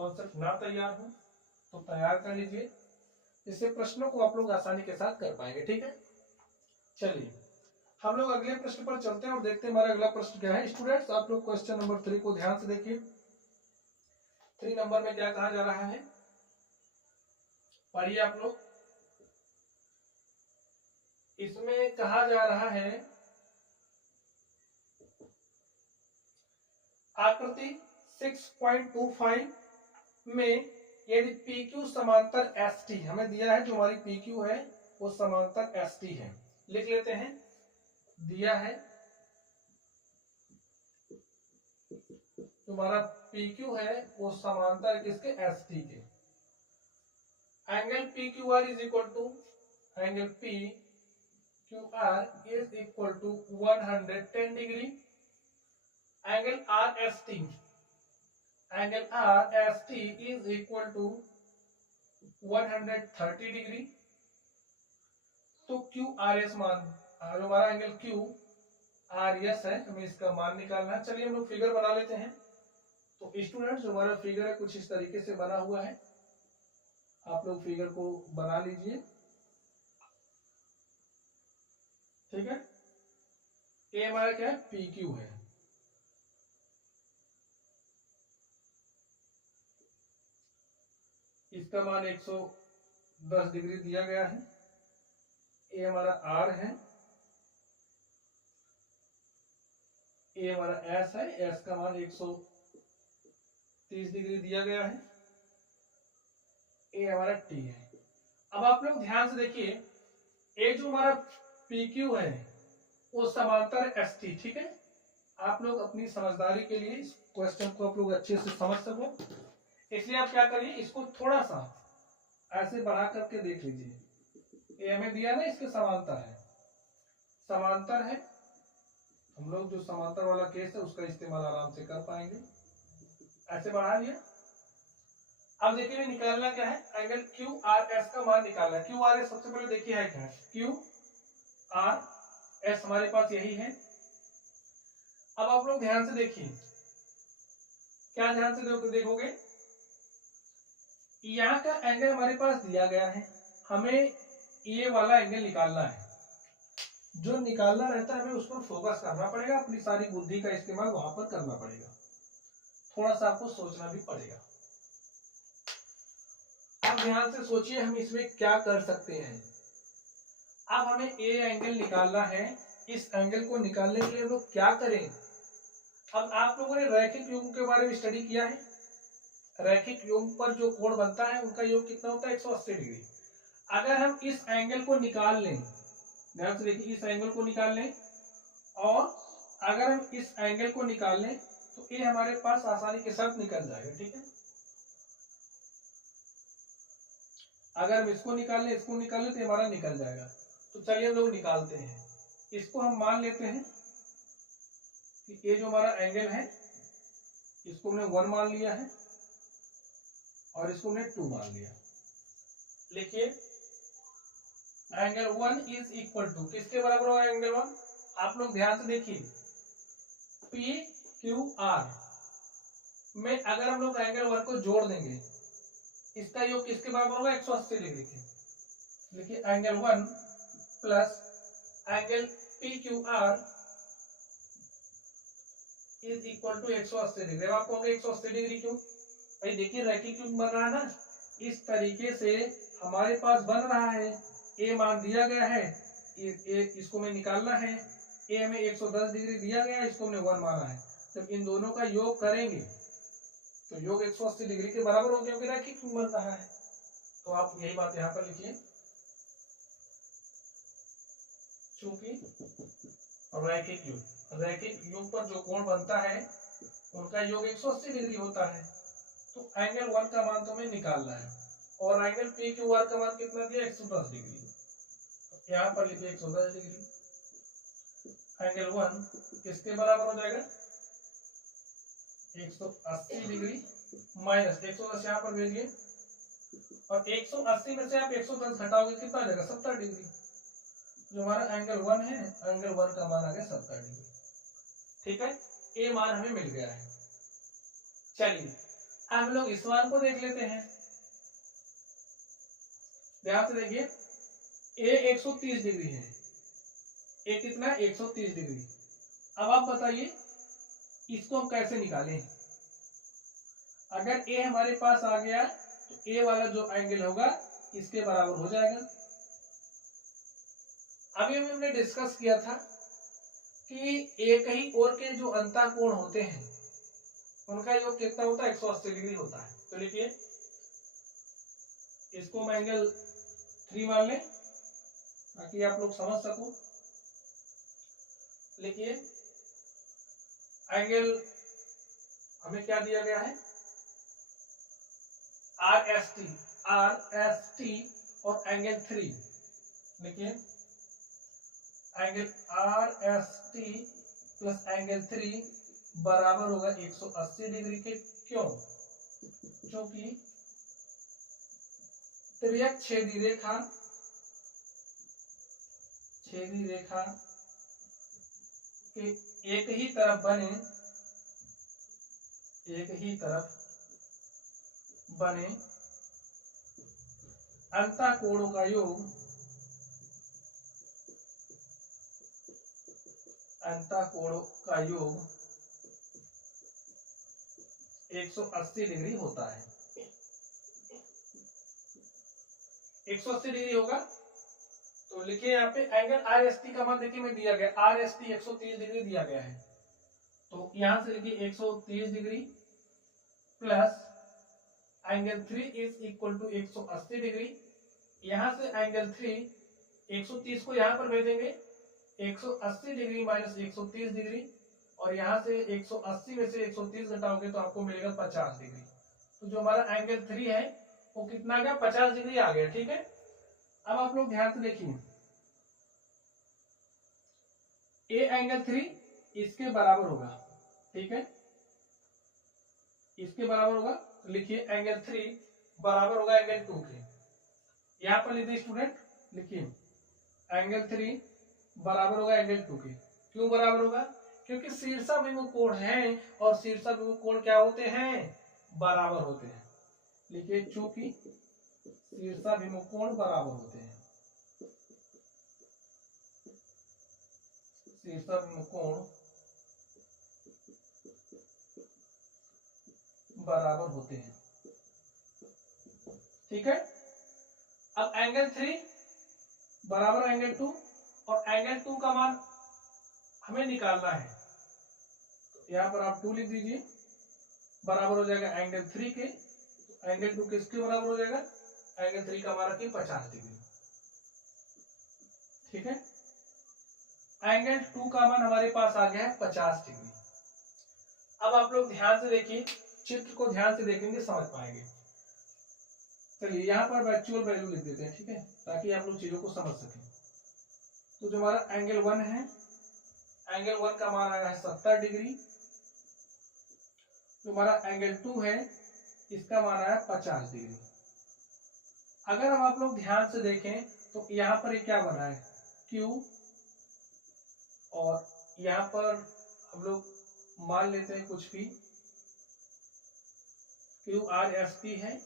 Concept ना तैयार हो तो तैयार कर लीजिए, इससे प्रश्नों को आप लोग आसानी के साथ कर पाएंगे। ठीक है, चलिए हम लोग अगले प्रश्न पर चलते हैं और देखते हैं हमारा अगला प्रश्न क्या है। स्टूडेंट्स आप लोग क्वेश्चन नंबर 3 को ध्यान से देखिए। 3 नंबर में क्या कहा जा रहा है, पढ़िए आप लोग। इसमें कहा जा रहा है आकृति 6.25 में यदि PQ समांतर ST हमें दिया है, जो हमारी PQ है वो समांतर ST है। लिख लेते हैं, दिया है तुम्हारा PQ है वो समांतर किसके, ST के। Angle PQR is equal to angle PQR is equal to 110 degree. Angle RST is equal to 130 degree. तो QRS मान, जो हमारा एंगल QRS है, हमें इसका मान निकालना है। चलिए हम लोग फिगर बना लेते हैं। तो स्टूडेंट्स जो हमारा फिगर है कुछ इस तरीके से बना हुआ है, आप लोग फिगर को बना लीजिए। ठीक है, ये हमारा क्या है, PQ है। इसका मान 110 डिग्री दिया गया है। ये हमारा R है, ये हमारा S है, S का मान 130 डिग्री दिया गया है। ये हमारा T है। अब आप लोग ध्यान से देखिए, ये जो हमारा PQ है वो समांतर ST। ठीक है, आप लोग अपनी समझदारी के लिए इस क्वेश्चन को आप लोग अच्छे से समझ सको, इसलिए आप क्या करिए, इसको थोड़ा सा ऐसे बढ़ा करके देख लीजिए। ये हमें दिया ना, इसके समांतर है, समांतर है। हम लोग जो समांतर वाला केस है उसका इस्तेमाल आराम से कर पाएंगे। ऐसे बढ़ा लिया। अब देखिए निकालना क्या है, एंगल QRS का मान निकालना है। QRS सबसे पहले देखिए है क्या है, QRS हमारे पास यही है। अब आप लोग ध्यान से देखिए, क्या ध्यान से देखोगे, यहाँ का एंगल हमारे पास दिया गया है, हमें ये वाला एंगल निकालना है। जो निकालना रहता है हमें उस पर फोकस करना पड़ेगा, अपनी सारी बुद्धि का इस्तेमाल वहां पर करना पड़ेगा, थोड़ा सा आपको सोचना भी पड़ेगा। अब ध्यान से सोचिए हम इसमें क्या कर सकते हैं। अब हमें ए एंगल निकालना है, इस एंगल को निकालने के लिए हम लोग क्या करें। अब आप लोगों ने रैखिक योग के बारे में स्टडी किया है, रैखिक योग पर जो कोण बनता है उनका योग कितना होता है, 180 डिग्री। अगर हम इस एंगल को निकाल लें, ध्यान से देखिए, इस एंगल को निकाल लें और अगर हम इस एंगल को निकाल लें तो ये हमारे पास आसानी के साथ निकल जाएगा। ठीक है, अगर हम इसको निकाल लें, इसको निकाल लें तो हमारा निकल जाएगा। तो चलिए हम लोग निकालते हैं। इसको हम मान लेते हैं कि ये जो हमारा एंगल है इसको हमने 1 मान लिया है और इसको हमने 2 मान लिया। लिखिए, एंगल 1 इज इक्वल टू किसके बराबर होगा, एंगल 1। आप लोग ध्यान से देखिए, PQR में अगर हम लोग एंगल 1 को जोड़ देंगे, इसका योग किसके बराबर होगा, 180 डिग्री के। देखिए, angle 1 plus angle PQR is equal to 180 degree. अब आपको 180 डिग्री क्यों, भाई देखिए रैखिक योग बन रहा है ना, इस तरीके से हमारे पास बन रहा है। ए मान दिया गया है, इसको हमें निकालना है। ए हमें 110 डिग्री दिया गया है, इसको हमने 1 माना है। जब इन दोनों का योग करेंगे तो योग 180 डिग्री के बराबर हो, क्योंकि रैखिक योग बन रहा है। तो आप यही बात यहाँ पर लिखिए, चूंकि रैखिक योग पर जो कोण बनता है उनका योग 180 डिग्री होता है। तो एंगल 1 का मान तो हमें निकालना है और एंगल PQR का मान कितना दिया, 110 डिग्री। तो यहाँ पर लिखिए 110 डिग्री। एंगल 1 किसके बराबर हो जाएगा, 180 डिग्री माइनस 110 यहाँ पर भेजिए, और 180 में से आप 110 घटाओगे कितना आ जाएगा, 70 डिग्री। जो हमारा एंगल 1 है, एंगल 1 का मान आ गया 70 डिग्री। ठीक है, ए मान हमें मिल गया है। चलिए हम लोग इस मान को देख लेते हैं, ध्यान से देखिए, ए 130 डिग्री है, ए कितना 130 डिग्री। अब आप बताइए इसको हम कैसे निकालें। अगर ए हमारे पास आ गया तो ए वाला जो एंगल होगा इसके बराबर हो जाएगा। अभी हमने डिस्कस किया था कि एक ही और के जो अंतःकोण होते हैं उनका योग कितना होता है, 180 डिग्री होता है। तो लिखिए इसको हम एंगल 3 मान लें ताकि आप लोग समझ सको। लिखिए एंगल हमें क्या दिया गया है, RST और एंगल 3। लिखिए एंगल RST प्लस एंगल 3 बराबर होगा 180 डिग्री के। क्यों? क्योंकि त्रियक छेदी रेखा के एक ही तरफ बने अंतःकोणों का योग 180 डिग्री होता है। 180 डिग्री होगा तो लिखिए यहाँ पे एंगल RST का मान देखिए मैं दिया गया, RST 130 डिग्री दिया गया है। तो यहां से लिखिए 130 degree plus angle 3 is equal to 180 degree. यहां से एंगल 3 130 को यहां पर भेजेंगे, 180 डिग्री माइनस 130 डिग्री, और यहां से 180 में से 130 घटाओगे तो आपको मिलेगा 50 डिग्री। तो जो हमारा एंगल 3 है वो कितना आ गया, 50 डिग्री आ गया। ठीक है, अब आप लोग ध्यान से देखिए, ए एंगल 3 इसके बराबर होगा, ठीक है, इसके बराबर होगा। लिखिए एंगल 3 बराबर होगा एंगल 2 के। यहां पर लिखिए स्टूडेंट, लिखिए एंगल 3 बराबर होगा एंगल 2 के। क्यों बराबर होगा? क्योंकि शीर्षाभिमुख कोण है और शीर्षाभिमुख कोण क्या होते हैं, बराबर होते हैं। लिखिए चूंकि शीर्षाभिमुख कोण बराबर होते हैं, शीर्षाभिमुख कोण बराबर होते हैं। ठीक है, अब एंगल 3 बराबर एंगल 2 और एंगल 2 का मान हमें निकालना है। तो यहां पर आप 2 लिख दीजिए, बराबर हो जाएगा एंगल 3 के। एंगल 2 किसके बराबर हो जाएगा, एंगल 3 का मान रखिए 50 डिग्री। ठीक है, एंगल 2 का मान हमारे पास आ गया है 50 डिग्री। अब आप लोग ध्यान से देखिए, चित्र को ध्यान से देखेंगे समझ पाएंगे। चलिए यहाँ पर एक्चुअल वैल्यू लिख देते हैं, ठीक है, ताकि आप लोग चीजों को समझ सकें। तो जो हमारा एंगल 1 है, एंगल 1 का मान आया है 70 डिग्री। जो हमारा एंगल 2 है इसका मान आया 50 डिग्री। अगर हम आप लोग ध्यान से देखें तो यहाँ पर ये क्या बना है, Q, और यहाँ पर हम लोग मान लेते हैं कुछ भी, QRST है,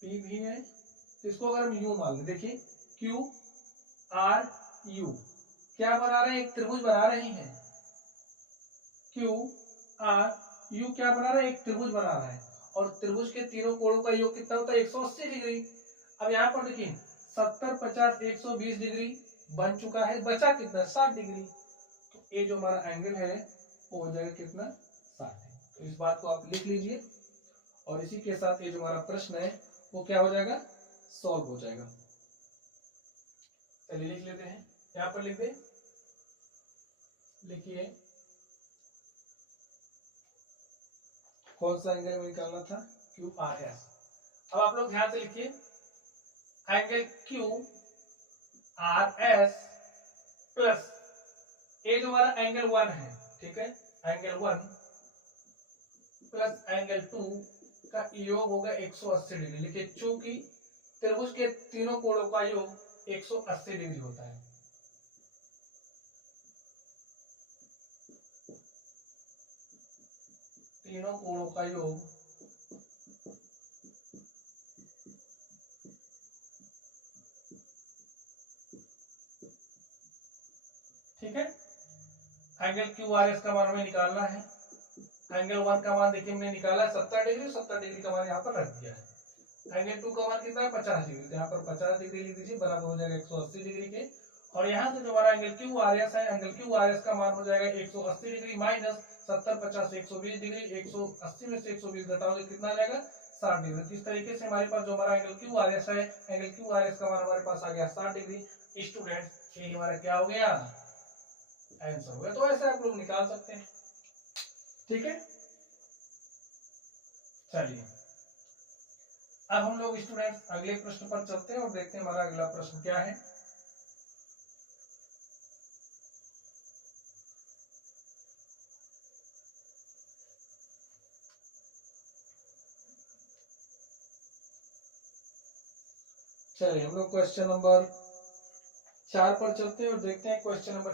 P भी है, तो इसको अगर हम U मान लें, देखिए QRU क्या बना रहे हैं, एक त्रिभुज बना रहे हैं। QRU क्या बना रहा है, एक त्रिभुज बना रहा है, और त्रिभुज के तीनों कोणों का योग कितना होता है, 180 डिग्री। अब यहाँ पर देखिए 70, 50, 120 डिग्री बन चुका है, बचा कितना, 60 डिग्री। तो ये जो हमारा एंगल है वो हो जाएगा कितना, 60। तो इस बात को आप लिख लीजिए, और इसी के साथ ये जो हमारा प्रश्न है वो क्या हो जाएगा, सॉल्व हो जाएगा। चलिए लिख लेते हैं, यहाँ पर लिख दे, लिखिए कौन सा एंगल में निकालना था, QRS। अब आप लोग ध्यान से लिखिए, एंगल QRS प्लस ये जो हमारा एंगल 1 है, ठीक है, एंगल 1 प्लस एंगल 2 का योग होगा 180 डिग्री। लिखिए चूंकि त्रिभुज के तीनों कोणों का योग 180 डिग्री होता है। तीनों कोणों का योग एंगल क्यू आर एस का मान हमें निकालना है। एंगल 1 का मान देखिए हमने निकाला है 70 डिग्री, 70 डिग्री का मान यहाँ पर रख दिया है। एंगल 2 का मान कितना है 50 डिग्री, तो यहाँ पर 50 डिग्री लिख दीजिए, बराबर हो जाएगा 180 डिग्री के। और यहाँ से जो हमारा एंगल क्यू आर एस है, एंगल क्यू आर एस का मान हो जाएगा 180 डिग्री माइनस 70 50 120 डिग्री, 180 में से 120 घटाओगे कितना आ जाएगा 60 डिग्री। इस तरीके से हमारे पास जो हमारा एंगल क्यू आर एस है, एंगल क्यू आर एस का मान हमारे पास आ गया 60 डिग्री। स्टूडेंट ये हमारा क्या हो गया, आंसर हो गया। तो ऐसे आप लोग निकाल सकते हैं, ठीक है। चलिए अब हम लोग स्टूडेंट अगले प्रश्न पर चलते हैं और देखते हैं हमारा अगला प्रश्न क्या है। चलिए हम लोग क्वेश्चन नंबर 4 पर चलते हैं और देखते हैं क्वेश्चन नंबर